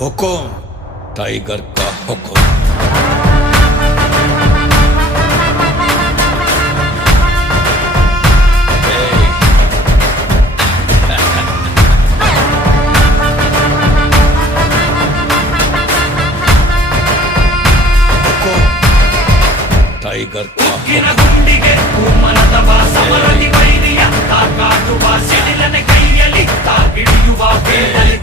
हुकुम tiger का हुकुम। Tiger का ಗುಂಡಿಗೆ ಮನದವ ಸಮರದಿ ಬೈರಿಯ ಕಾಟುವ ಸಿಡಿಲನೆ ಕೈಯಲ್ಲಿ ತಾಗಿಡಿಯುವ ಬೇಡಲಿ